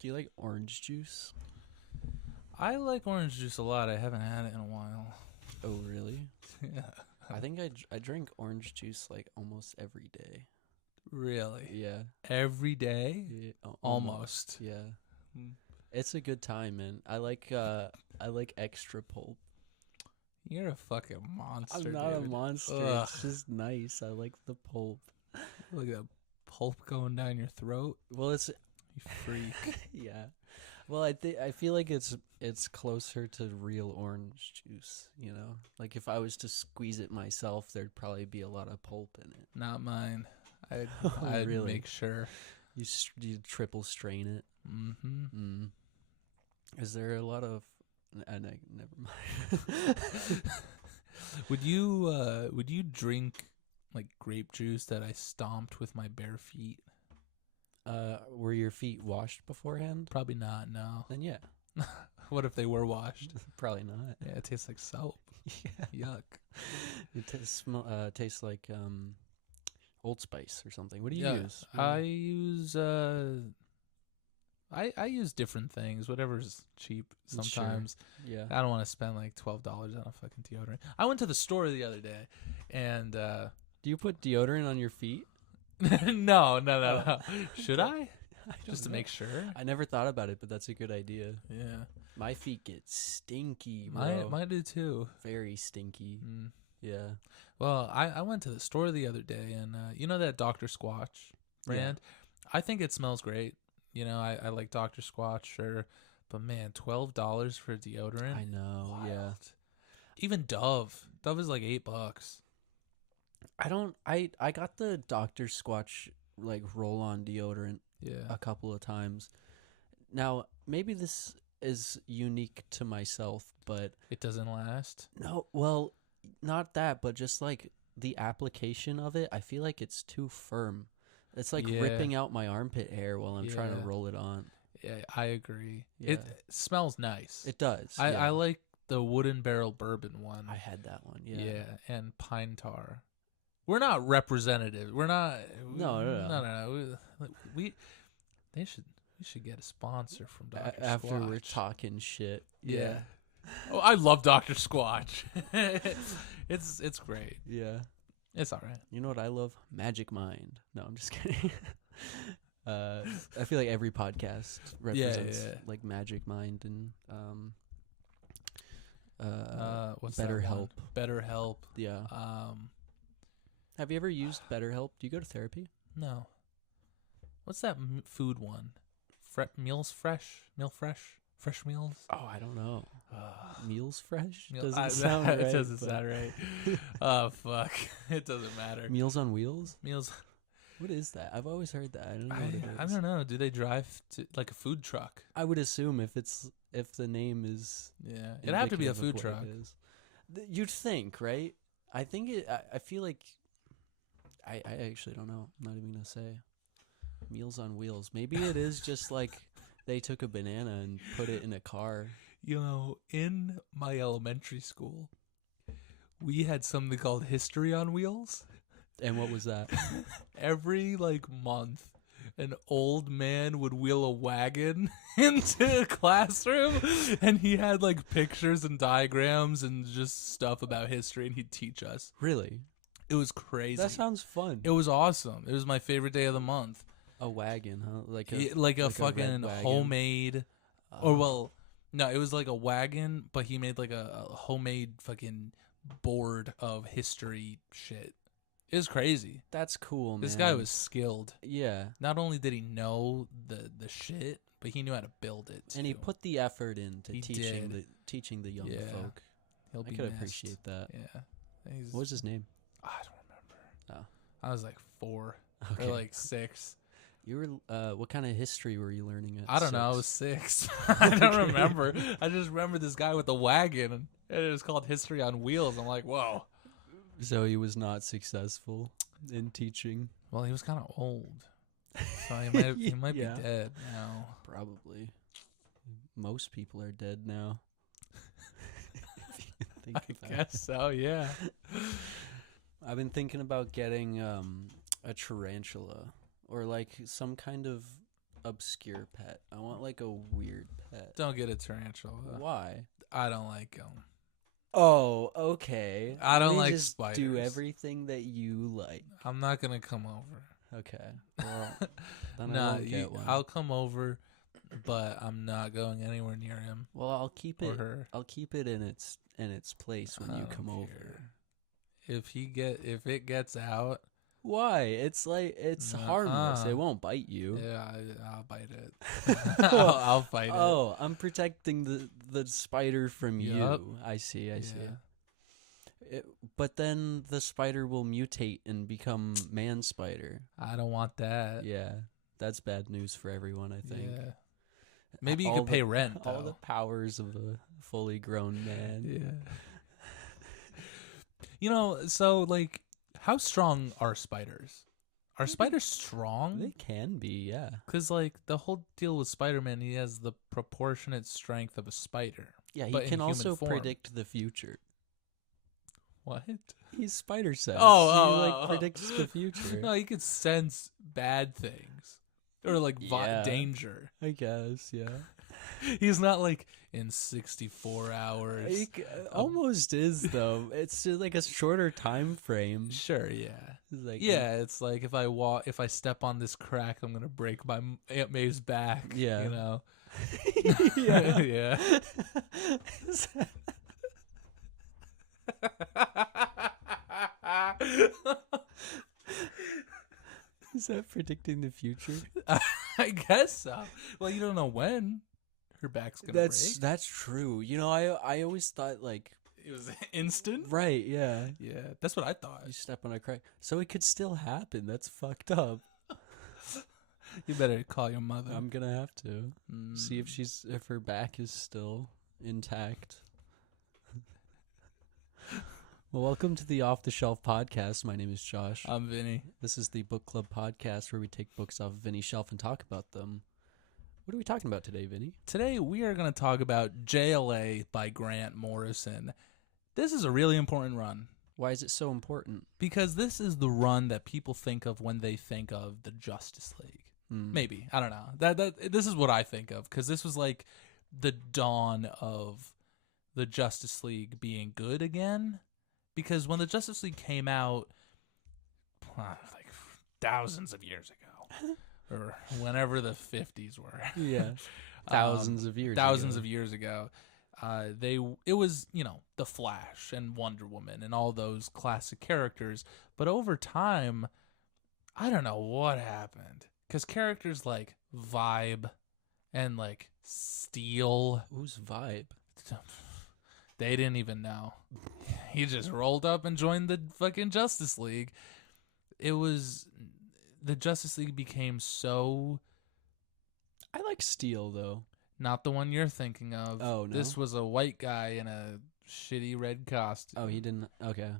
Do you like orange juice? I like orange juice a lot. I haven't had it in a while. Oh, really? Yeah. I think I drink orange juice like almost every day. Really? Yeah. Every day? Yeah, Almost. Yeah. Mm. It's a good time, man. I like extra pulp. You're a fucking monster, I'm not a dude. monster. Ugh. It's just nice. I like the pulp. Look at that pulp going down your throat. Well, it's You freak. yeah. Well, I feel like it's closer to real orange juice, you know? Like if I was to squeeze it myself, there'd probably be a lot of pulp in it. Not mine. I'd Really? make sure. You triple strain it. Mm-hmm. Mm. Is there a lot of never mind. Would you drink like grape juice that I stomped with my bare feet? Were your feet washed beforehand? Probably not, no. Then yeah, What if they were washed? probably not. Yeah, it tastes like soap. Yeah. Yuck. It tastes like Old Spice or something. What do you Yeah, use? I use I use different things, whatever's cheap sometimes. Sure. Yeah. I don't want to spend like $12 on a fucking deodorant. I went to the store the other day and Do you put deodorant on your feet? no. Should I? Just to make sure. I never thought about it, but that's a good idea. Yeah. My feet get stinky, bro. Mine do too. Very stinky. Mm. Yeah. Well, I went to the store the other day and you know that Dr. Squatch brand? Yeah. I think it smells great. You know, I like Dr. Squatch, sure. But man, $12 for deodorant? I know, Wild. yeah. Even Dove. Dove is like $8. I got the Dr. Squatch like roll on deodorant Yeah. a couple of times. Now, maybe this is unique to myself, but It doesn't last. no, well, not that, but just like the application of it, I feel like it's too firm. It's like Yeah. ripping out my armpit hair while I'm trying to Yeah. roll it on. Yeah, I agree. Yeah. It smells nice. It does. I yeah. like the wooden barrel bourbon one. I had that one. Yeah. Yeah, and pine tar. We're not representative. We're not. No. We should get a sponsor from Dr. After Squatch. we're talking shit. Yeah. Oh, I love Dr. Squatch. It's great. Yeah. It's all right. You know what I love? Magic Mind. No, I'm just kidding. I feel like every podcast represents like Magic Mind and What's BetterHelp. BetterHelp. Yeah. Have you ever used BetterHelp? Do you go to therapy? No. What's that food one? Meals Fresh? Meal Fresh? Fresh Meals? Oh, I don't know. Meals Fresh? Meal- Doesn't I- sound right. It doesn't but- sound right. Oh, fuck. It doesn't matter. Meals on Wheels? Meals. What is that? I've always heard that. I don't know what it is. I don't know. Do they drive to like a food truck? I would assume if the name is Yeah. It'd have to be a indicative of food what truck. it is. You'd think, right? I think it. I feel like. I actually don't know. I'm not even gonna say. Meals on Wheels. Maybe it is just like they took a banana and put it in a car. You know, in my elementary school, we had something called History on Wheels. And what was that? Every like month, an old man would wheel a wagon into a classroom, and he had like pictures and diagrams and just stuff about history, and he'd teach us. Really? It was crazy. That sounds fun. It was awesome. It was my favorite day of the month. A wagon, huh? Like a Like a red fucking wagon. homemade, no, it was like a wagon, but he made like a homemade fucking board of history shit. It was crazy. That's cool, man. This guy was skilled. Yeah, Not only did he know the shit, but he knew how to build it too. and he put the effort into He teaching did. the young Yeah. folk. He'll I be could missed. appreciate that. Yeah. What was his name? I don't remember. Oh. I was like 4 Okay. or like 6. You were. What kind of history were you learning at? I don't know. I was 6. I don't remember. I just remember this guy with a wagon, and it was called History on Wheels. I'm like, whoa. So he was not successful in teaching. Well, he was kind of old, so he might Yeah. be dead now. Probably. Most people are dead now. If you think I about guess so. Yeah. I've been thinking about getting a tarantula or like some kind of obscure pet. I want like a weird pet. Don't get a tarantula. Why? I don't like them. Oh, okay. I don't Let me like just spiders. do everything that you like. I'm not gonna come over. Okay. Well, then I Nah, won't get one. I'll come over, but I'm not going anywhere near him Well, I'll keep or it. her. I'll keep it in its place when I you don't come over. care. If it gets out, Why? It's like it's harmless. It won't bite you. yeah, I'll bite it. I'll fight it. Oh, I'm protecting the spider from Yup. you. I see. I see. Yeah. But then the spider will mutate and become man spider. I don't want that. Yeah, that's bad news for everyone, I think. Yeah. Maybe you All could pay the- rent though. All the powers of a fully grown man. Yeah. So like, how strong are spiders? Are spiders strong? They can be, yeah. Because like the whole deal with Spider-Man, he has the proportionate strength of a spider. Yeah, he But in can human also form. predict the future. What? He's spider sense. Oh, predicts the future. No, he could sense bad things or like Yeah. danger. I guess, yeah. He's not like in 64 hours. He almost is though. It's just like a shorter time frame. Sure, yeah. It's like It's like if I step on this crack, I'm gonna break my Aunt May's back. Yeah. You know. yeah. Yeah. Is that predicting the future? I guess so. Well, you don't know when her back's gonna break. That's true. You know, I always thought like It was instant. right, yeah. Yeah, that's what I thought. You step on a crack, so it could still happen. That's fucked up. You better call your mother. I'm gonna have to see Mm. if her back is still intact. Well, welcome to the Off the Shelf podcast. My name is Josh. I'm Vinny. This is the book club podcast where we take books off of Vinny's shelf and talk about them. What are we talking about today, Vinny? Today we are going to talk about JLA by Grant Morrison. This is a really important run Why is it so important? because this is the run that people think of when they think of the Justice League. Maybe, I don't know. That this is what I think of because this was like the dawn of the Justice League being good again. Because when the Justice League came out, like thousands of years ago, or whenever the 50s were, Yeah, thousands of years. ago, it was the Flash and Wonder Woman and all those classic characters. But over time, I don't know what happened because characters like Vibe and like Steel, Who's Vibe? they didn't even know. He just rolled up and joined the fucking Justice League. The Justice League became so... I like Steel though. Not the one you're thinking of. Oh, no? This was a white guy in a shitty red costume. Oh, he didn't. Okay,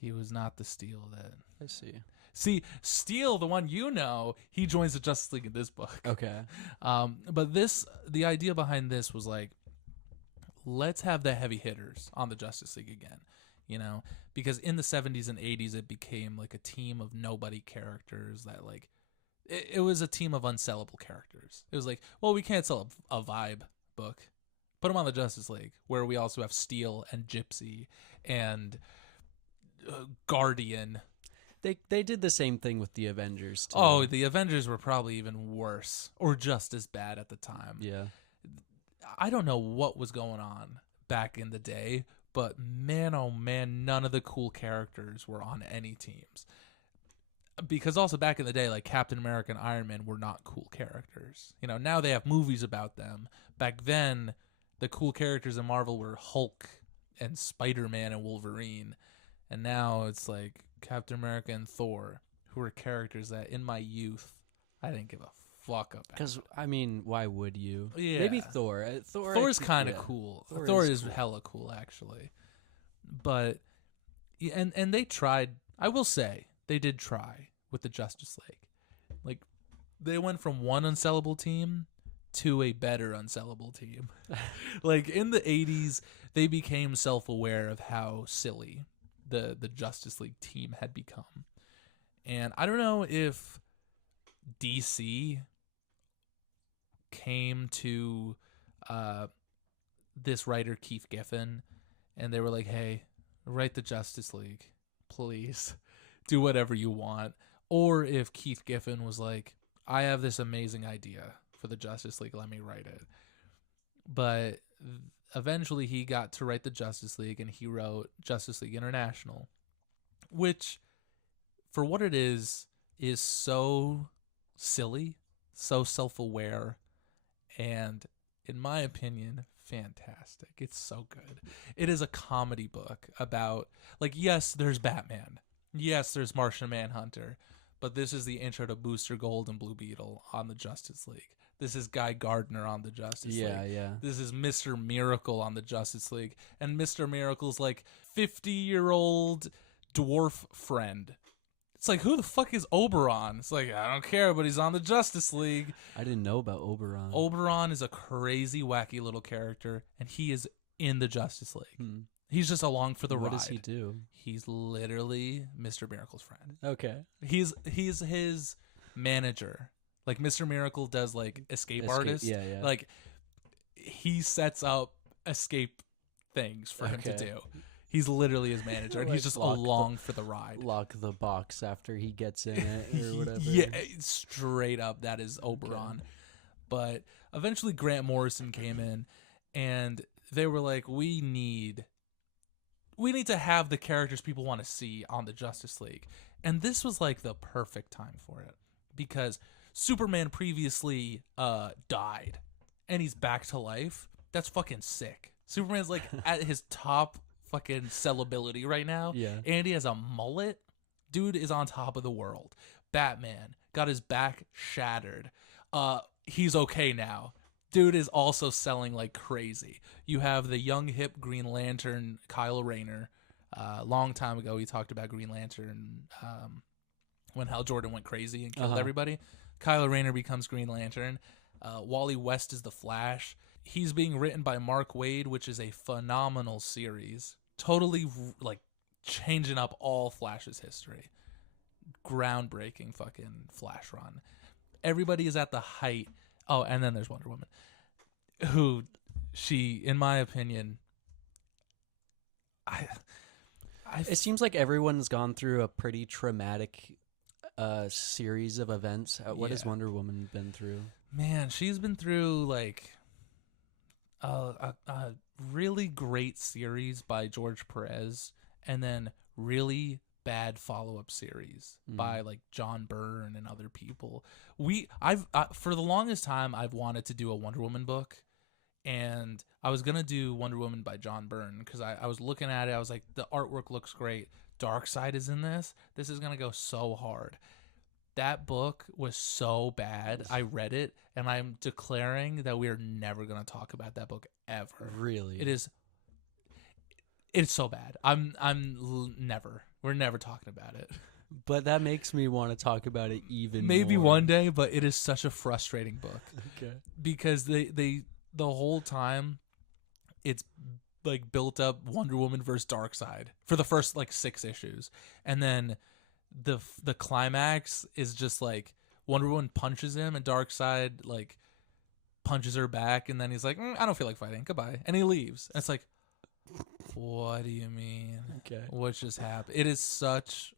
He was not the Steel that... I see. See, Steel, the one you know, he joins the Justice League in this book. Okay. But the idea behind this was like, let's have the heavy hitters on the Justice League again, because in the 70s and 80s, it became like a team of nobody characters that like, it was a team of unsellable characters. It was like, well, we can't sell a Vibe book. Put them on the Justice League, where we also have Steel and Gypsy and Guardian. They did the same thing with the Avengers too. Oh, the Avengers were probably even worse or just as bad at the time. yeah. I don't know what was going on back in the day, but man, oh man, none of the cool characters were on any teams. Because also back in the day, like Captain America and Iron Man were not cool characters. Now they have movies about them. Back then, the cool characters in Marvel were Hulk and Spider-Man and Wolverine. And now it's like Captain America and Thor, who are characters that in my youth, I didn't give a fuck about. Because I mean, why would you? Yeah. Maybe Thor. Thor's kind of cool. Thor is cool. hella cool, actually. But and they tried. I will say they did try with the Justice League. Like they went from one unsellable team to a better unsellable team. Like in the 80s, they became self-aware of how silly the Justice League team had become. And I don't know if DC came to this writer Keith Giffen, and they were like, "Hey, write the Justice League, please. Do whatever you want." Or if Keith Giffen was like, "I have this amazing idea for the Justice League, let me write it." But eventually he got to write the Justice League, and he wrote Justice League International, which, for what it is so silly, so self-aware, and, in my opinion, fantastic. It's so good. It is a comedy book about, like, yes, there's Batman. Yes, there's Martian Manhunter. But this is the intro to Booster Gold and Blue Beetle on the Justice League. This is Guy Gardner on the Justice League. Yeah. This is Mr. Miracle on the Justice League. And Mr. Miracle's like 50-year-old dwarf friend. It's like, who the fuck is Oberon? It's like, I don't care, but he's on the Justice League. I didn't know about Oberon. Oberon is a crazy, wacky little character, and he is in the Justice League. He's just along for the ride. What does he do? He's literally Mr. Miracle's friend. Okay. He's his manager. Like, Mr. Miracle does, like, escape artists. Yeah. Like, he sets up escape things for him to do. He's literally his manager, and Like, he's just along for the ride. Lock the box after he gets in it or whatever. Yeah, straight up, that is Oberon. Okay. But eventually Grant Morrison came in, and they were like, we need to have the characters people want to see on the Justice League. And this was like the perfect time for it, because Superman previously died, and he's back to life. That's fucking sick. Superman's like at his top fucking sellability right now. Yeah. Andy has a mullet. Dude is on top of the world. Batman got his back shattered. He's okay now. Dude is also selling like crazy. You have the young hip Green Lantern, Kyle Rayner. Long time ago, we talked about Green Lantern when Hal Jordan went crazy and killed everybody. Kyle Rayner becomes Green Lantern. Wally West is the Flash. He's being written by Mark Waid, which is a phenomenal series. Totally like changing up all Flash's history. Groundbreaking fucking Flash run. Everybody is at the height. Oh, and then there's Wonder Woman, who she, in my opinion, it seems like everyone's gone through a pretty traumatic series of events. What has Wonder Woman been through? Man, she's been through like a really great series by George Perez, and then really bad follow-up series by like John Byrne and other people. I've for the longest time I've wanted to do a Wonder Woman book, and I was gonna do Wonder Woman by John Byrne because I was looking at it. I was like, the artwork looks great. Darkseid is in this. This is gonna go so hard. That book was so bad. I read it, and I'm declaring that we are never gonna talk about that book ever. Really? It's so bad. We're never talking about it. But that makes me want to talk about it even Maybe more. one day, but it is such a frustrating book. Okay. Because the whole time it's like built up Wonder Woman versus Darkseid for the first like 6 issues. And then the climax is just like Wonder Woman punches him, and Darkseid like punches her back, and then he's like, I don't feel like fighting. Goodbye. And he leaves. And it's like, what do you mean? Okay. What just happened? It is such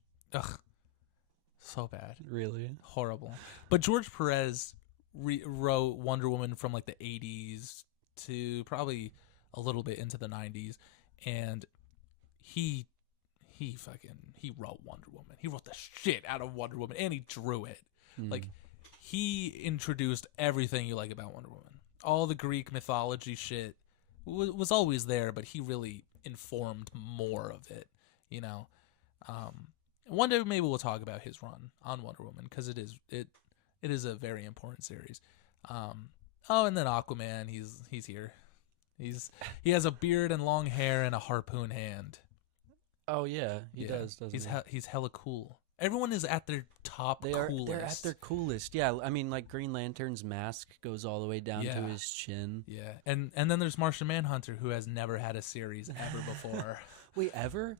so bad. Really? Horrible. But George Perez wrote Wonder Woman from like the 80s to probably a little bit into the 90s, and he wrote Wonder Woman. He wrote the shit out of Wonder Woman, and he drew it. Like, he introduced everything you like about Wonder Woman. All the Greek mythology shit was always there, but he really informed more of it, you know. One day maybe we'll talk about his run on Wonder Woman, because it is a very important series. And then Aquaman, he's here. He has a beard and long hair and a harpoon hand. Oh yeah, he does, doesn't he? He's hella cool. Everyone is at their top coolest. They're at their coolest. Yeah, I mean, like Green Lantern's mask goes all the way down to his chin. Yeah, and then there's Martian Manhunter, who has never had a series ever before. Wait, ever?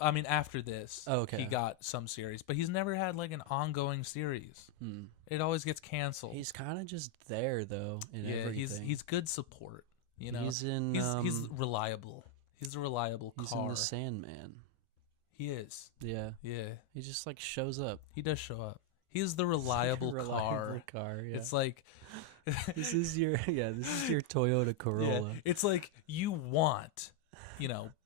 After this, he got some series, but he's never had like an ongoing series. It always gets canceled. He's kind of just there though in everything. He's good support. You know, he's reliable. He's a reliable car. He's in the Sandman. He is. Yeah. Yeah. He just like shows up. He does show up. He's the reliable, car. Yeah. It's like this is your Toyota Corolla. Yeah. It's like you want,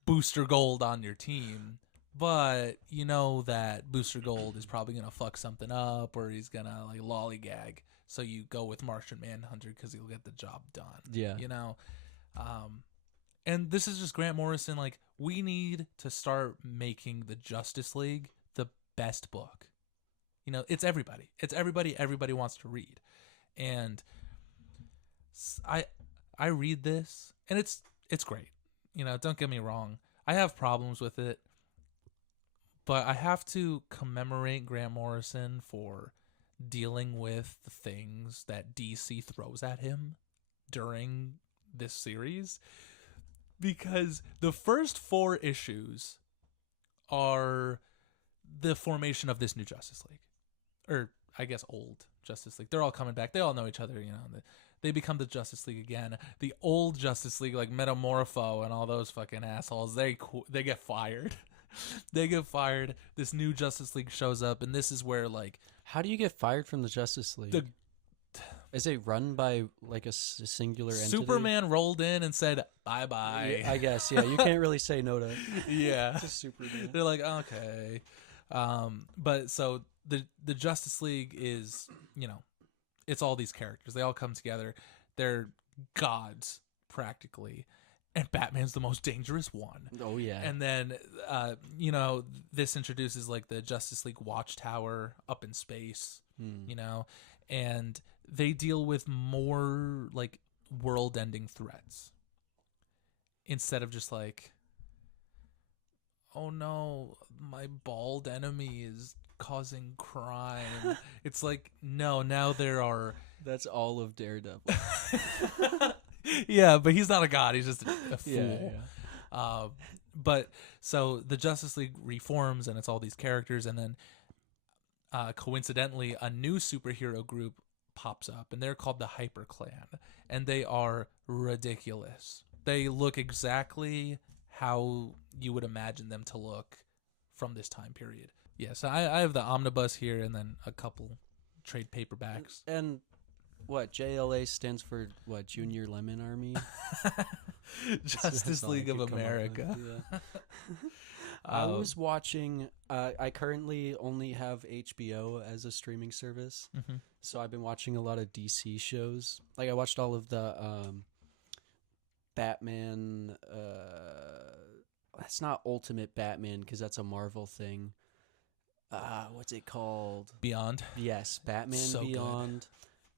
Booster Gold on your team, but you know that Booster Gold is probably gonna fuck something up or he's gonna like lollygag. So you go with Martian Manhunter because he'll get the job done. Yeah. And this is just Grant Morrison. Like, we need to start making the Justice League the best book. It's everybody. It's everybody. Everybody wants to read, and I read this, and it's great. Don't get me wrong. I have problems with it, but I have to commemorate Grant Morrison for dealing with the things that DC throws at him during this series. Because the first 4 issues are the formation of this new Justice League. Or, I guess, old Justice League. They're all coming back. They all know each other, They become the Justice League again. The old Justice League, like Metamorpho and all those fucking assholes, they get fired. They get fired. This new Justice League shows up, and this is where, like... How do you get fired from the Justice League? Is it run by like a singular entity? Superman rolled in and said, bye-bye. Yeah, I guess, yeah. You can't really say no to yeah. to Superman. They're like, okay. But so the Justice League is, it's all these characters. They all come together. They're gods, practically. And Batman's the most dangerous one. Oh, yeah. And then, this introduces like the Justice League Watchtower up in space, and they deal with more like world-ending threats instead of just like, oh no, my bald enemy is causing crime. It's like, no, now there are... That's all of Daredevil. Yeah, but he's not a god. He's just a fool. Yeah. But so the Justice League reforms, and it's all these characters, and then coincidentally, a new superhero group pops up, and they're called the Hyper Clan, and they are ridiculous. They look exactly how you would imagine them to look from this time period. Yeah, so I have the omnibus here, and then a couple trade paperbacks. And what, JLA stands for what, Junior Lemon Army? Justice League of America. Yeah. I was watching, I currently only have HBO as a streaming service, so I've been watching a lot of DC shows. Like, I watched all of the Batman, that's not Ultimate Batman, because that's a Marvel thing. What's it called? Beyond? Yes, Batman so Beyond.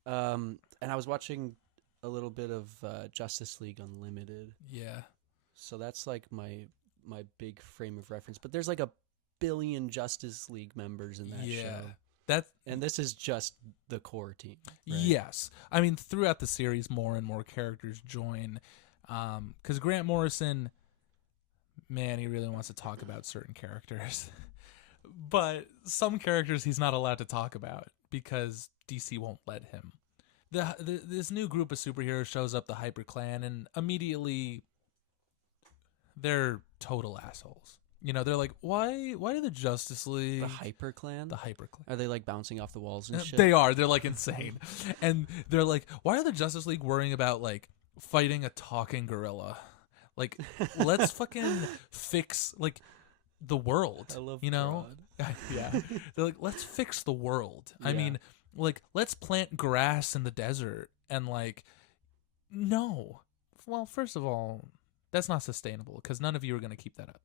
And I was watching a little bit of Justice League Unlimited. Yeah. So that's like my big frame of reference. But there's like a billion Justice League members in that show. And this is just the core team. Right? Yes. I mean, throughout the series, more and more characters join. Because Grant Morrison, man, he really wants to talk about certain characters. But some characters he's not allowed to talk about because DC won't let him. This new group of superheroes shows up, the Hyper Clan, and immediately they're total assholes. They're like, why do the Justice League... The Hyper Clan? The Hyper Clan. Are they like bouncing off the walls and shit? They are. They're like insane. And they're like, why are the Justice League worrying about like fighting a talking gorilla? Like, let's fucking fix like the world. I love Yeah. They're like, let's fix the world. Yeah. I mean, like, let's plant grass in the desert. And like, no. Well, first of all, that's not sustainable because none of you are going to keep that up.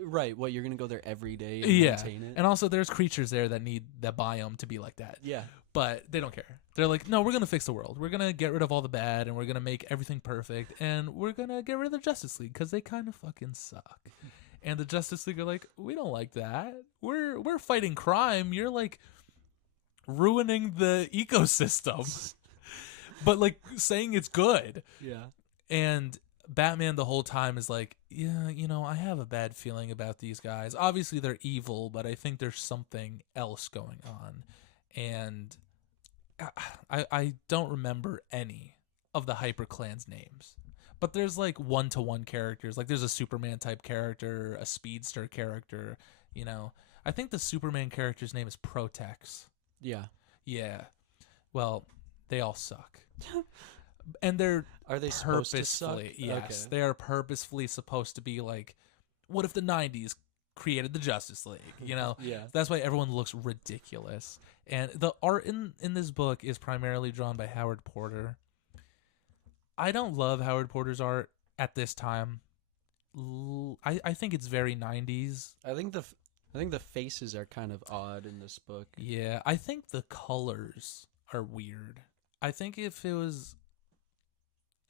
Right. What, you're going to go there every day and maintain it? And also there's creatures there that need that biome to be like that. Yeah. But they don't care. They're like, no, we're going to fix the world. We're going to get rid of all the bad and we're going to make everything perfect. And we're going to get rid of the Justice League because they kind of fucking suck. And the Justice League are like, we don't like that. We're fighting crime. You're like ruining the ecosystem. But like saying it's good. Yeah. And Batman the whole time is like, yeah, I have a bad feeling about these guys. Obviously they're evil, but I think there's something else going on. And I don't remember any of the HyperClan's names. But there's like one-to-one characters. Like there's a Superman type character, a Speedster character, I think the Superman character's name is Protex. Yeah. Yeah. Well, they all suck. And Are they supposed to suck? Yes, Okay. they are purposefully supposed to be like, what if the 90s created the Justice League? Yeah. That's why everyone looks ridiculous. And the art in this book is primarily drawn by Howard Porter. I don't love Howard Porter's art at this time. I think it's very 90s. I think the faces are kind of odd in this book. Yeah, I think the colors are weird. I think if it was...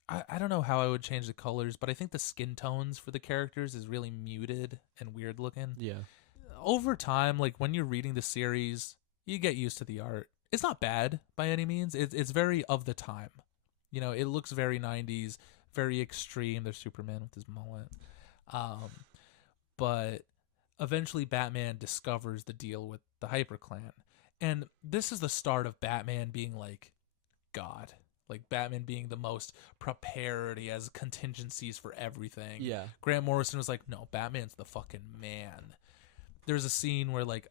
I don't know how I would change the colors, but I think the skin tones for the characters is really muted and weird looking. Yeah. Over time, like when you're reading the series, you get used to the art. It's not bad by any means. It's very of the time. It looks very 90s, very extreme. There's Superman with his mullet. But eventually Batman discovers the deal with the HyperClan. And this is the start of Batman being like God. Like Batman being the most prepared. He has contingencies for everything. Yeah. Grant Morrison was like, no, Batman's the fucking man. There's a scene where like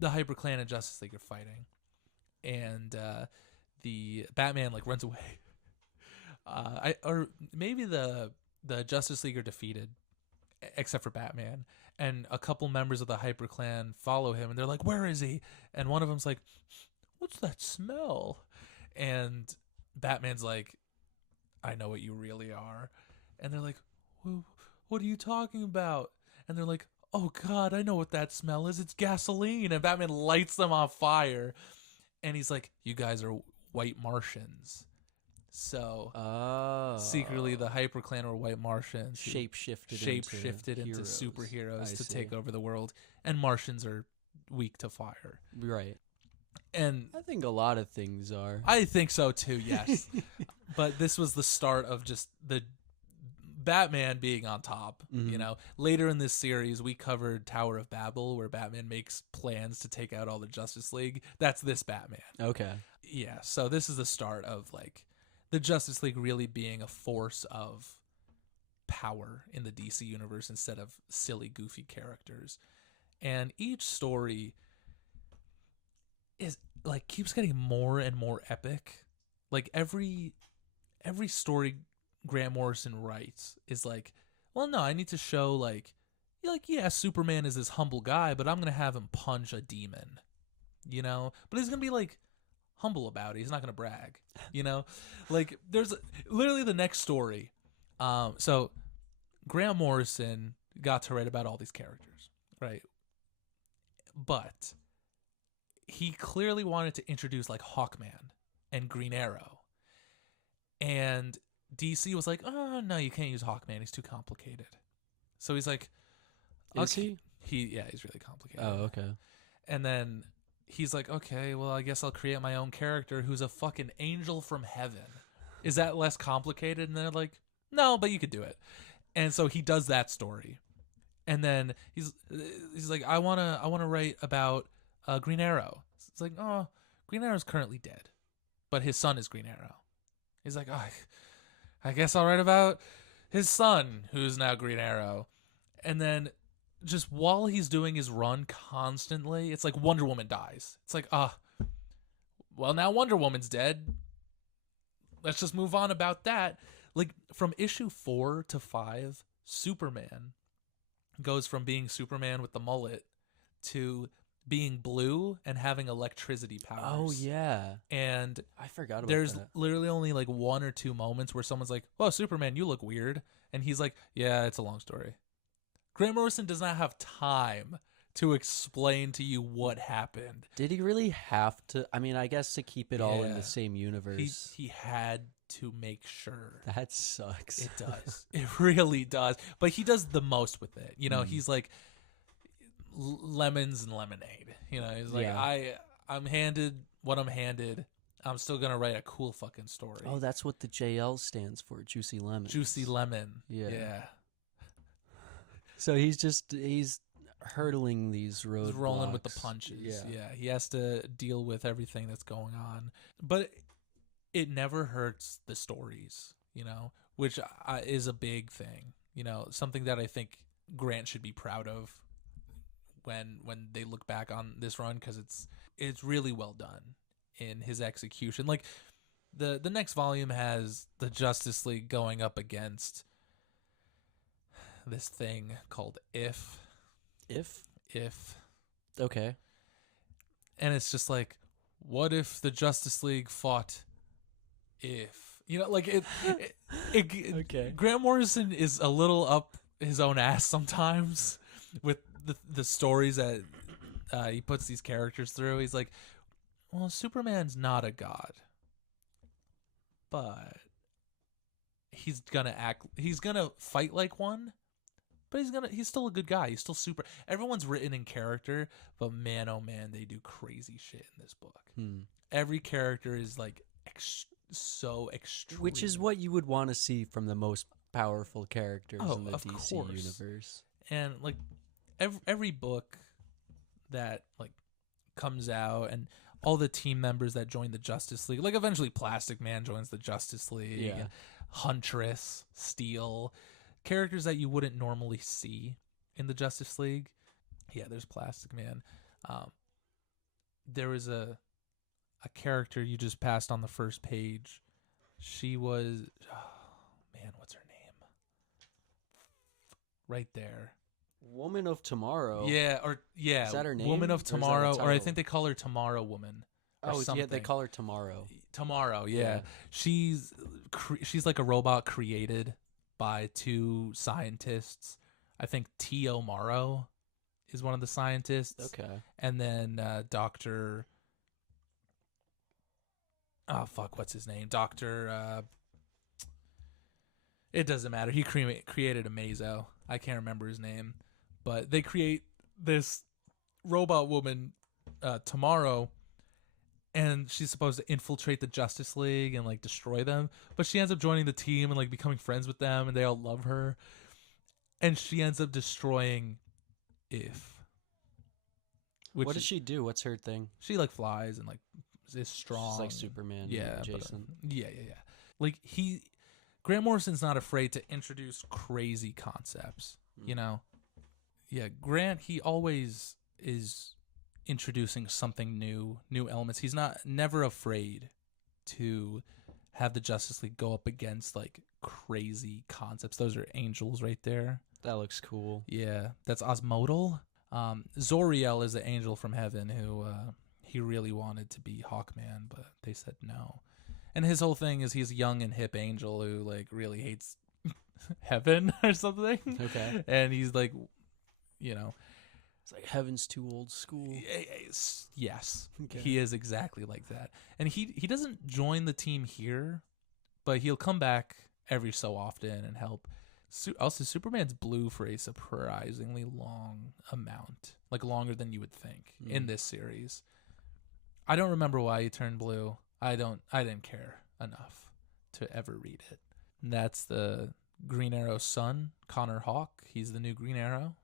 the HyperClan and Justice League are fighting. And the Batman like runs away. Or maybe the Justice League are defeated, except for Batman. And a couple members of the HyperClan follow him, and they're like, "Where is he?" And one of them's like, "What's that smell?" And Batman's like, "I know what you really are." And they're like, "What are you talking about?" And they're like, "Oh God, I know what that smell is. It's gasoline." And Batman lights them on fire. And he's like, "You guys are white Martians." So secretly the HyperClan were white Martians. Shape-shifted into superheroes to take over the world. And Martians are weak to fire. Right. And I think a lot of things are. I think so too, yes. But this was the start of just the Batman being on top. Mm-hmm. Later in this series, we covered Tower of Babel, where Batman makes plans to take out all the Justice League. That's this Batman. Okay. Yeah. So this is the start of like the Justice League really being a force of power in the DC universe instead of silly, goofy characters. And each story is like keeps getting more and more epic. Like every story Grant Morrison writes is like, well, no, I need to show like, yeah, Superman is this humble guy, but I'm gonna have him punch a demon, But he's gonna be like humble about it. He's not gonna brag, Like there's literally the next story. So Grant Morrison got to write about all these characters, right? But he clearly wanted to introduce like Hawkman and Green Arrow. And DC was like, "Oh, no, you can't use Hawkman. He's too complicated." So he's like, Is he? He's really complicated. Oh, okay. And then he's like, "Okay, well, I guess I'll create my own character who's a fucking angel from heaven. Is that less complicated?" And they're like, "No, but you could do it." And so he does that story. And then he's like, I wanna write about Green Arrow. It's like, oh, Green Arrow's currently dead, but his son is Green Arrow. He's like, oh, I guess I'll write about his son, who's now Green Arrow. And then just while he's doing his run constantly, it's like Wonder Woman dies. It's like, well, now Wonder Woman's dead. Let's just move on about that. Like from issue 4 to 5, Superman goes from being Superman with the mullet to being blue and having electricity powers. Oh, yeah. And I forgot about there's that. literally only like 1 or 2 moments where someone's like, "Oh, Superman, you look weird." And he's like, "Yeah, it's a long story." Grant Morrison does not have time to explain to you what happened. Did he really have to? I mean, I guess to keep it all in Yeah. the same universe. He had to make sure. That sucks. It does. It really does. But he does the most with it. You know, he's like lemons and lemonade. You know, he's like, I'm handed what I'm handed. I'm still gonna write a cool fucking story. Oh, that's what the JL stands for, Juicy Lemon. Juicy Lemon. Yeah. So he's hurdling these road. He's rolling with blocks. the punches. Yeah. He has to deal with everything that's going on. But it never hurts the stories, you know, which is a big thing. You know, something that I think Grant should be proud of when they look back on this run, because it's really well done in his execution. Like the next volume has the Justice League going up against this thing called If. Okay. And it's just like, what if the Justice League fought if? You know, like it Okay. Grant Morrison is a little up his own ass sometimes with the stories that he puts these characters through. He's like, well, Superman's not a god, but he's gonna fight like one, but he's still a good guy. He's still super. Everyone's written in character, but man, oh man, they do crazy shit in this book. Every character is like so extreme. Which is what you would want to see from the most powerful characters in the DC universe. And like every book that like comes out, and all the team members that join the Justice League, like eventually Plastic Man joins the Justice League, and Huntress, Steel, characters that you wouldn't normally see in the Justice League. Yeah, there's Plastic Man. There was a character you just passed on the first page. She was, what's her name? Right there. Woman of Tomorrow. Is that her name? Woman of Or is that a Tomorrow, or I title? think they call her Tomorrow Woman. Oh, something. yeah, they call her Tomorrow. Tomorrow, yeah. Yeah. She's like a robot created by two scientists. I think T.O. Morrow is one of the scientists. Okay. And then Dr. Oh, fuck, what's his name? It doesn't matter. He created Amazo. I can't remember his name. But they create this robot woman, Tomorrow, and she's supposed to infiltrate the Justice League and like destroy them. But she ends up joining the team and like becoming friends with them, and they all love her. And she ends up destroying If. What does she do? What's her thing? She like flies and like is strong. She's like Superman. Yeah, Jason. Yeah. Like Grant Morrison's not afraid to introduce crazy concepts. You know. Yeah, Grant, he always is introducing something new elements. He's never afraid to have the Justice League go up against like crazy concepts. Those are angels right there. That looks cool. Yeah, that's Osmodal. Zoriel is the angel from heaven who he really wanted to be Hawkman, but they said no. And his whole thing is he's a young and hip angel who like really hates heaven or something. Okay. And he's like, you know, it's like heaven's too old school. Yes, Okay. He is exactly like that. And he doesn't join the team here, but he'll come back every so often and help. Also, Superman's blue for a surprisingly long amount, like longer than you would think in this series. I don't remember why he turned blue. I didn't care enough to ever read it. And that's the Green Arrow's son, Connor Hawke. He's the new Green Arrow.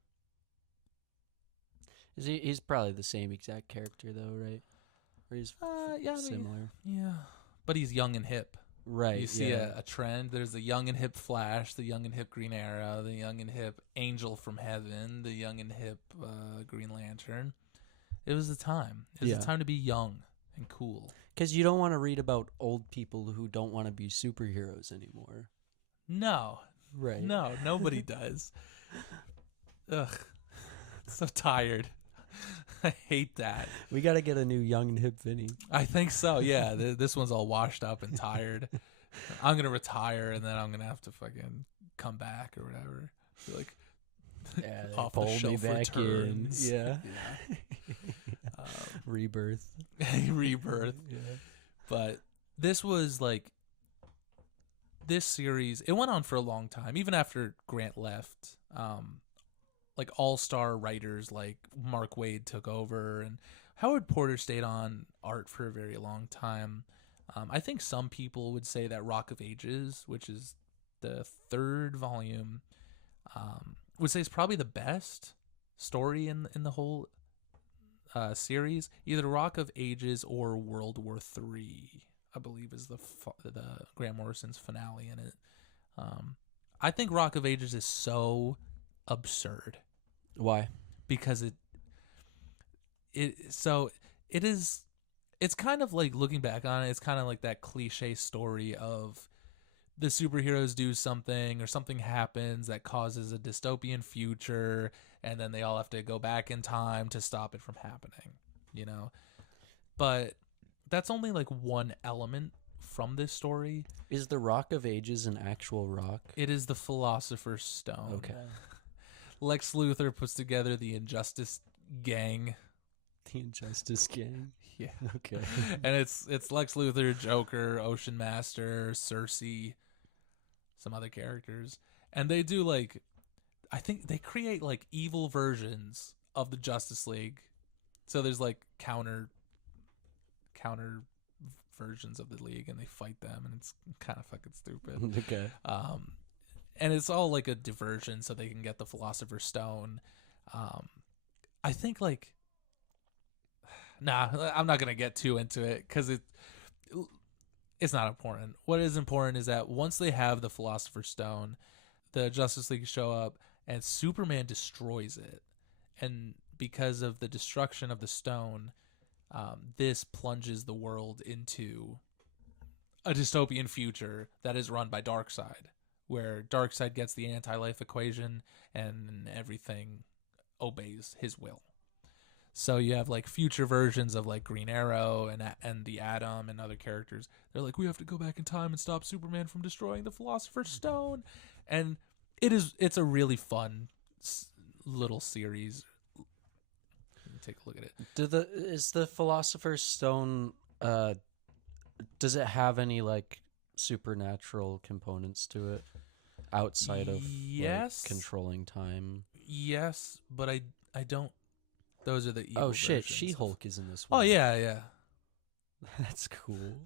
Is he? He's probably the same exact character though, right? Or he's similar. Yeah, but he's young and hip. Right. You see a trend. There's the young and hip Flash, the young and hip Green Arrow, the young and hip Angel from Heaven, the young and hip Green Lantern. It was the time. It was the time to be young and cool. Because you don't want to read about old people who don't want to be superheroes anymore. No. Right. No, nobody does. Ugh. So tired. I hate that. We got to get a new young and hip Vinny. I think so, yeah. This one's all washed up and tired. I'm going to retire, and then I'm going to have to fucking come back or whatever. Be like, off the shelf returns. Yeah. Rebirth. Rebirth. Yeah. But this was like this series, it went on for a long time, even after Grant left. Like all-star writers like Mark Waid took over, and Howard Porter stayed on art for a very long time. I think some people would say that Rock of Ages, which is the 3rd volume, would say it's probably the best story in the whole series. Either Rock of Ages or World War III, I believe, is the Grant Morrison's finale in it. I think Rock of Ages is so absurd. Why? Because it's kind of like, looking back on it, it's kind of like that cliche story of the superheroes do something or something happens that causes a dystopian future, and then they all have to go back in time to stop it from happening, you know? But that's only like one element from this story. Is the Rock of Ages an actual rock? It is the Philosopher's Stone. Okay. Lex Luthor puts together the Injustice Gang. The Injustice Gang? Yeah. Okay. And it's Lex Luthor, Joker, Ocean Master, Cersei, some other characters. And they do, like, I think they create like evil versions of the Justice League. So there's like counter versions of the league, and they fight them, and it's kind of fucking stupid. Okay. And it's all like a diversion so they can get the Philosopher's Stone. I think like, I'm not gonna get too into it because it's not important. What is important is that once they have the Philosopher's Stone, the Justice League show up and Superman destroys it, and because of the destruction of the stone, this plunges the world into a dystopian future that is run by Darkseid, where Darkseid gets the anti-life equation and everything obeys his will. So you have like future versions of like Green Arrow and the Atom and other characters. They're like, we have to go back in time and stop Superman from destroying the Philosopher's Stone. And it's a really fun little series. Take a look at it. Is the Philosopher's Stone, does it have any like supernatural components to it outside of yes, like, controlling time? Yes, but I don't. Those are the evil Oh shit, versions She-Hulk is in this one. Oh yeah. That's cool.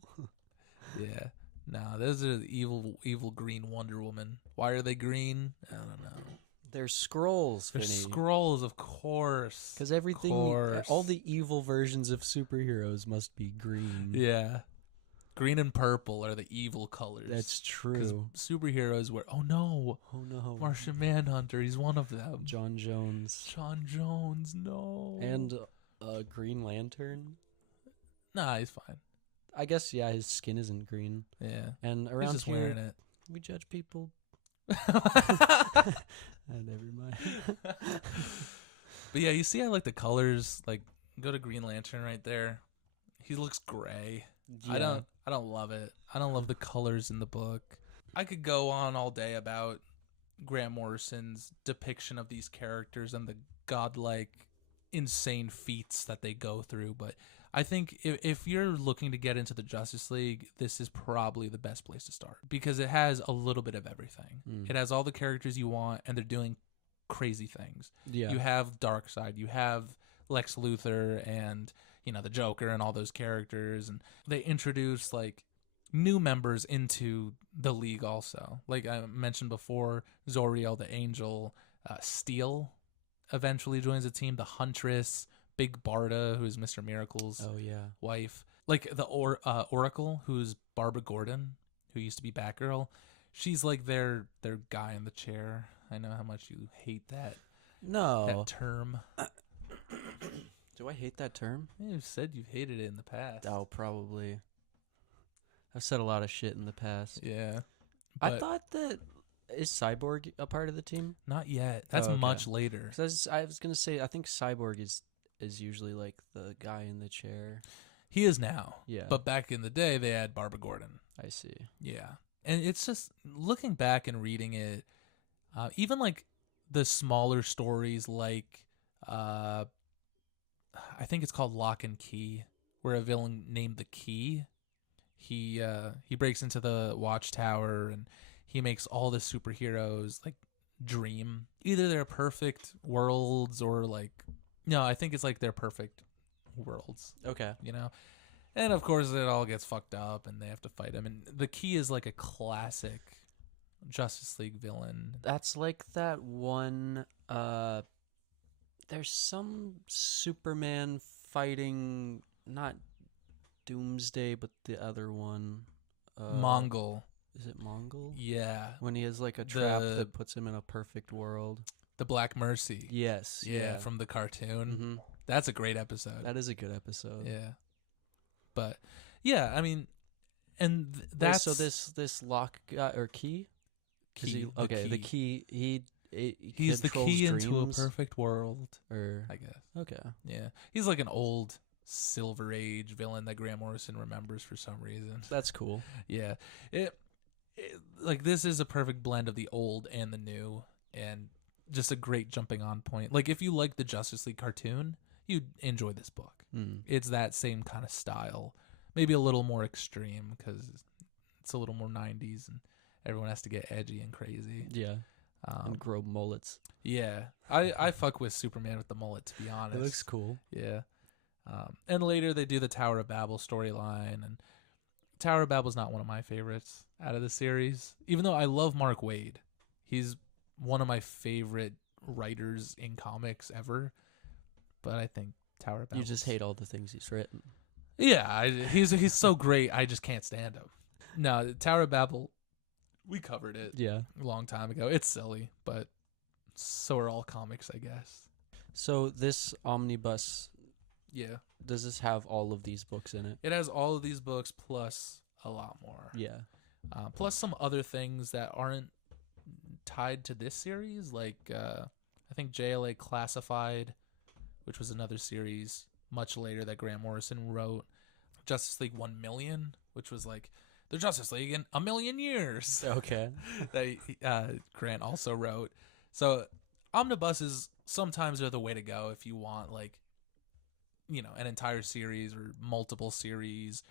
Yeah. No, those are the evil green Wonder Woman. Why are they green? I don't know. They're scrolls, They're Vinny. scrolls, of course. Because everything, all the evil versions of superheroes must be green. Yeah. Green and purple are the evil colors. That's Because true. superheroes were, oh no, Martian Manhunter, he's one of them. John Jones. No. And Green Lantern. Nah, he's fine. I guess, yeah, his skin isn't green. Yeah. And He's around just here, wearing it. we judge people. Never mind. But yeah, you see I like the colors. Like, go to Green Lantern right there. He looks gray. Yeah. I don't love it. I don't love the colors in the book. I could go on all day about Grant Morrison's depiction of these characters and the godlike, insane feats that they go through, but I think if you're looking to get into the Justice League, this is probably the best place to start because it has a little bit of everything. It has all the characters you want, and they're doing crazy things. Yeah. You have Darkseid, you have Lex Luthor, and the Joker, and all those characters, and they introduce like new members into the league also. Like I mentioned before, Zoriel the Angel, Steel eventually joins the team, the Huntress, Big Barda, who's Mr. Miracle's wife. Like the Oracle, who's Barbara Gordon, who used to be Batgirl. She's like their guy in the chair. I know how much you hate that term. Do I hate that term? You've said you've hated it in the past. Oh, probably. I've said a lot of shit in the past. Yeah. I thought that... Is Cyborg a part of the team? Not yet. That's much later. I was going to say, I think Cyborg is usually like the guy in the chair. He is now. Yeah. But back in the day, they had Barbara Gordon. I see. Yeah. And it's just, looking back and reading it, even like the smaller stories like, I think it's called Lock and Key, where a villain named the Key, he breaks into the watchtower and he makes all the superheroes like dream. Either they're perfect worlds or like no, I think it's like they're perfect worlds, Okay. you know. And of course it all gets fucked up and they have to fight him. And the key is like a classic Justice League villain. That's like that one. There's some Superman fighting not Doomsday, but the other one. Mongol. Is it Mongol? Yeah. When he has like a trap The- that puts him in a perfect world. The Black Mercy. Yes. Yeah, from the cartoon. hmm That's a great episode. That is a good episode. Yeah. But yeah, I mean, and Wait, that's so this lock guy or key. Is key. The key. He's the controls key into a dreams, perfect world, Or I guess. okay. Yeah, he's like an old Silver Age villain that Grant Morrison remembers for some reason. That's cool. Yeah, it like this is a perfect blend of the old and the new, and just a great jumping on point. Like if you like the Justice League cartoon, you'd enjoy this book. It's that same kind of style, maybe a little more extreme because it's a little more 90s and everyone has to get edgy and crazy. Yeah. And grow mullets. Yeah, I fuck with Superman with the mullet, to be honest. It looks cool. Yeah. And later they do the Tower of Babel storyline, and Tower of Babel's not one of my favorites out of the series, even though I love Mark Waid. He's one of my favorite writers in comics ever, but I think Tower of Babel. You just hate all the things he's written. Yeah, he's so great. I just can't stand him. No, Tower of Babel, we covered it Yeah. a long time ago. It's silly, but so are all comics, I guess. So this omnibus, Yeah, does this have all of these books in it? it has all of these books plus a lot more. Yeah. Plus some other things that aren't tied to this series, like I think JLA Classified, which was another series much later that Grant Morrison wrote. Justice League 1 Million, which was like the Justice League in a million years. Okay. that Grant also wrote. So omnibuses sometimes are the way to go if you want like, you know, an entire series or multiple series.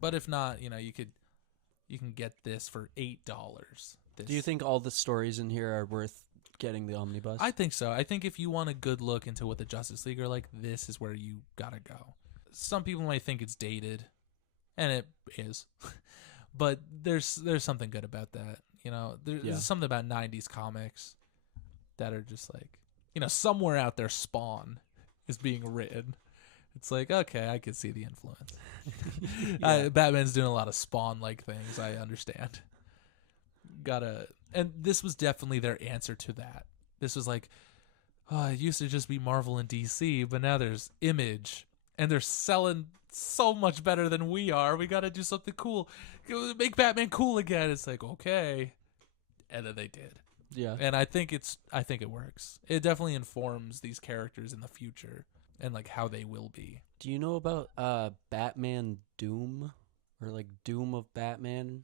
But if not, you know, you can get this for $8. Do you think all the stories in here are worth getting the omnibus? I think so. I think if you want a good look into what the Justice League are like, this is where you gotta go. Some people might think it's dated, and it is, but there's something good about that. You know, there's something about 90s comics that are just like, you know, somewhere out there Spawn is being written. It's like, okay, I could see the influence. Batman's doing a lot of Spawn-like things, I understand. And this was definitely their answer to that. This was like, oh, it used to just be Marvel and DC, but now there's Image, and they're selling so much better than we are. We got to do something cool. Make Batman cool again. It's like, okay. And then they did. Yeah. And I think it works. It definitely informs these characters in the future and like how they will be. Do you know about Batman Doom, or like Doom of Batman?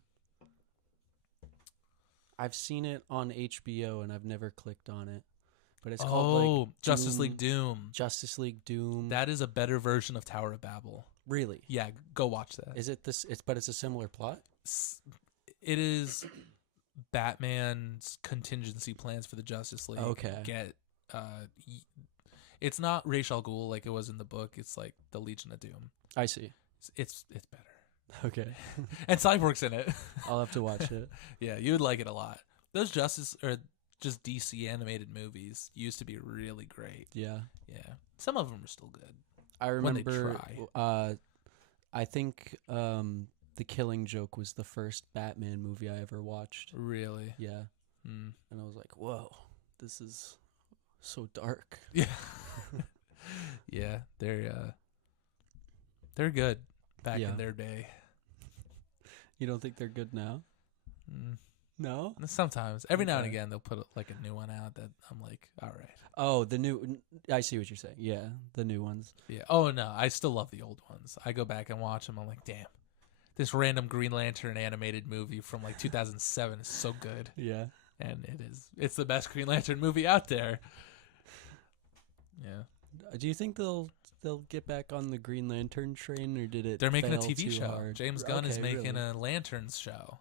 I've seen it on HBO and I've never clicked on it, but it's called like Justice League Doom. Justice League Doom. That is a better version of Tower of Babel. Really? Yeah, go watch that. Is it this? But it's a similar plot. It is Batman's contingency plans for the Justice League. Okay. It's not Ra's al Ghul like it was in the book. It's like the Legion of Doom. I see. It's better. Okay. And Cyborg's in it. I'll have to watch it. Yeah, you would like it a lot. Those Justice or just DC animated movies used to be really great. Yeah. Yeah. Some of them are still good. I when they remember. try. I think The Killing Joke was the first Batman movie I ever watched. Really? Yeah. Mm. And I was like, whoa, this is so dark. Yeah. Yeah, they're good back in their day. You don't think they're good now? Mm. No? Sometimes. Every now and Okay. again, they'll put like a new one out that I'm like, all right. Oh, the new. I see what you're saying. Yeah, the new ones. Yeah. Oh, no. I still love the old ones. I go back and watch them. I'm like, damn. This random Green Lantern animated movie from like 2007 is so good. Yeah. And it is. It's the best Green Lantern movie out there. Yeah. Do you think they'll they'll get back on the Green Lantern train, or did it? They're making a fail TV too show. hard? James Gunn is Okay, making really. a Lanterns show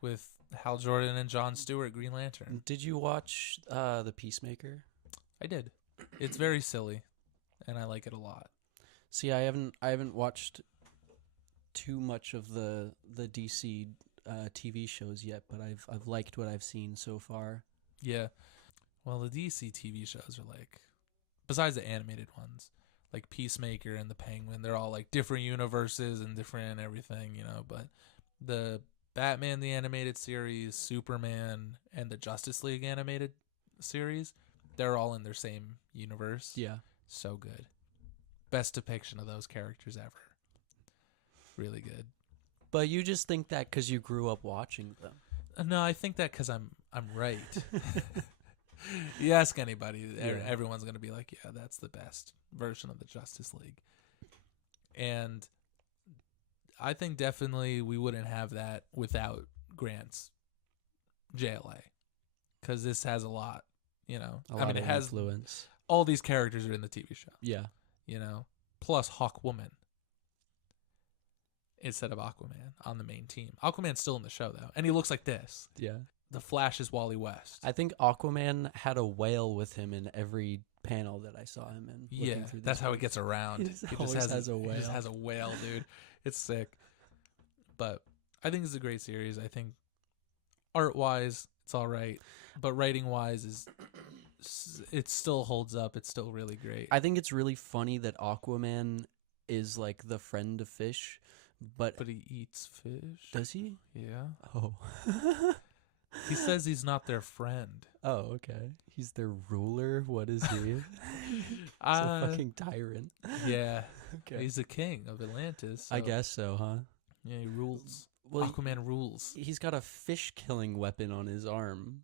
with Hal Jordan and Jon Stewart, Green Lantern. Did you watch the Peacemaker? I did. It's very silly, and I like it a lot. See, I haven't watched too much of the DC TV shows yet, but I've liked what I've seen so far. Yeah. Well, the DC TV shows are like, besides the animated ones, like Peacemaker and the Penguin, they're all like different universes and different everything, you know. But the Batman the animated series, Superman, and the Justice League animated series, they're all in their same universe. Yeah. So good. Best depiction of those characters ever. Really good. But you just think that because you grew up watching them. No, I think that because I'm right. You ask anybody, Yeah. everyone's going to be like, yeah, that's the best version of the Justice League. And I think definitely we wouldn't have that without Grant's JLA. Because this has a lot, you know. A lot it of has influence. all these characters are in the TV show, Yeah. you know, plus Hawkwoman instead of Aquaman on the main team. Aquaman's still in the show, though, and he looks like this. Yeah. The Flash is Wally West. I think Aquaman had a whale with him in every panel that I saw him in. Yeah, looking through that's the how he books. gets around. He just always has a He just whale. has a whale, dude. It's sick. But I think it's a great series. I think art-wise, it's all right. But writing-wise, it still holds up. It's still really great. I think it's really funny that Aquaman is like the friend of fish, but But he eats fish. does he? Yeah. Oh. He says he's not their friend. Oh, okay. He's their ruler. What is he? He's a fucking tyrant. Yeah. Okay. He's the king of Atlantis. I so- guess so, huh? Yeah, he rules. Well, Aquaman rules. he's got a fish killing weapon on his arm.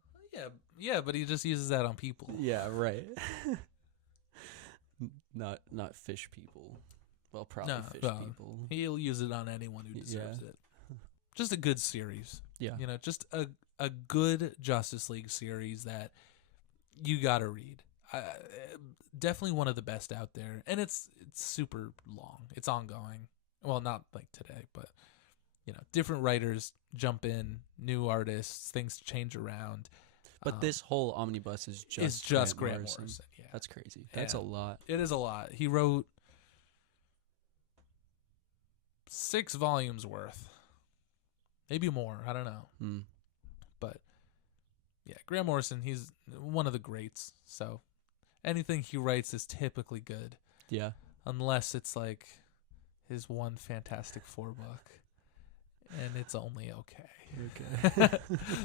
Yeah, but he just uses that on people. Yeah, right. Not fish people. Well, probably No, fish well, people. He'll use it on anyone who deserves Yeah. it. Just a good series. Yeah. You know, just a good Justice League series that you got to read. Definitely one of the best out there. And it's super long. It's ongoing. Well, not like today, but, you know, different writers jump in, new artists, things change around. But this whole omnibus is just It's just Grant Grant Morrison. Yeah. That's crazy. That's Yeah. a lot. It is a lot. He wrote 6 volumes worth. Maybe more. I don't know. Mm. But yeah, Grant Morrison, he's one of the greats. So anything he writes is typically good. Yeah. Unless it's like his one Fantastic Four book. And it's only okay. Okay.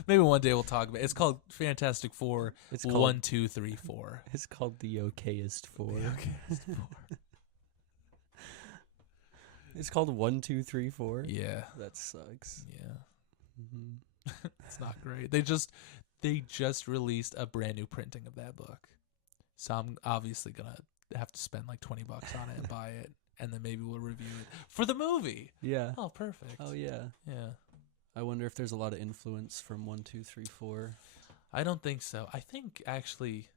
Maybe one day we'll talk about it. It's called Fantastic Four It's called 1, 2, 3, 4. It's called the okayest four. It's called 1, 2, 3, 4. Yeah. That sucks. Yeah. Mm-hmm. It's not great. They just released a brand new printing of that book. So I'm obviously going to have to spend like $20 on it and buy it. And then maybe we'll review it for the movie. Yeah. Oh, perfect. Oh yeah. Yeah. I wonder if there's a lot of influence from 1, 2, 3, 4. I don't think so. I think actually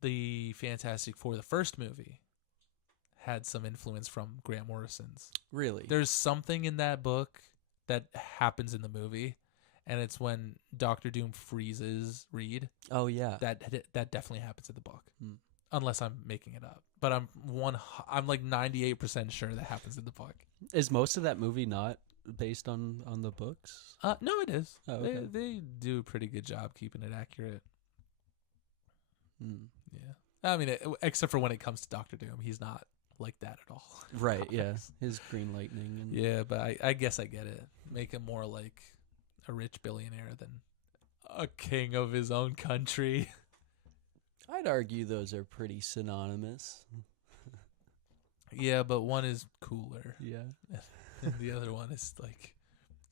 the Fantastic Four, the first movie, had some influence from Grant Morrison's. Really? There's something in that book that happens in the movie, and it's when Doctor Doom freezes Reed. Oh yeah. That definitely happens in the book. Hmm. Unless I'm making it up. But I'm like 98% sure that happens in the book. Is most of that movie not based on the books? No, it is. Oh, okay. They do a pretty good job keeping it accurate. Mm. Yeah. I mean, except for when it comes to Doctor Doom, he's not like that at all. Right, yeah. His Green Lightning and Yeah, but I guess I get it. Make him more like a rich billionaire than a king of his own country. I'd argue those are pretty synonymous. Yeah, but one is cooler, Yeah. and the other one is like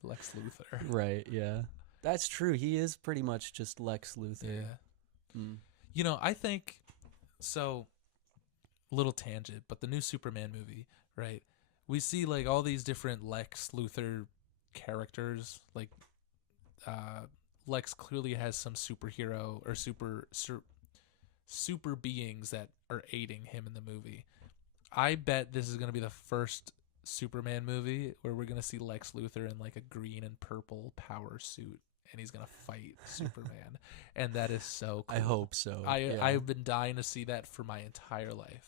Lex Luthor. Right, yeah. That's true. He is pretty much just Lex Luthor. Yeah. Mm. You know, I think so. Little tangent, but the new Superman movie, right? We see like all these different Lex Luthor characters. Like, Lex clearly has some superhero or super beings that are aiding him in the movie. I bet this is going to be the first Superman movie where we're going to see Lex Luthor in like a green and purple power suit, and he's going to fight Superman. And that is so cool. I hope so. I've been dying to see that for my entire life.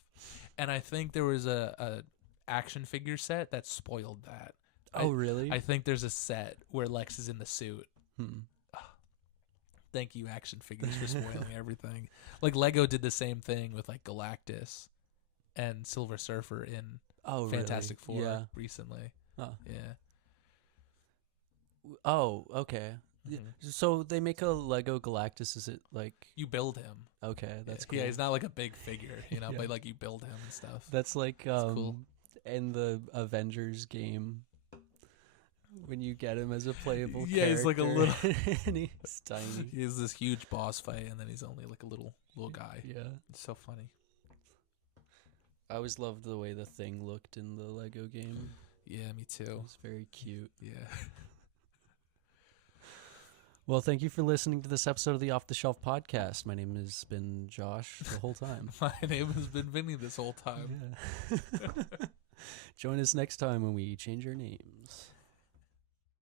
And I think there was a action figure set that spoiled that. Oh, really? I think there's a set where Lex is in the suit. Hmm. Thank you, action figures, for spoiling everything. Like Lego did the same thing with like Galactus and Silver Surfer in Fantastic Really? Four recently. Oh. Yeah. Oh, okay. Mhm. So they make a Lego Galactus. Is it like You build him. okay? That's cool. Yeah, he's not like a big figure, Yeah. but like you build him and stuff. That's like cool. in the Avengers game when you get him as a playable Yeah, he's like a little and he's tiny. He has this huge boss fight, and then he's only like a little guy. Yeah. It's so funny. I always loved the way the Thing looked in the Lego game. Yeah, me It too. was very cute. Yeah. Well, thank you for listening to this episode of the Off the Shelf podcast. My name has been Josh the whole time. My name has been Vinny this whole time. Yeah. Join us next time when we change our names.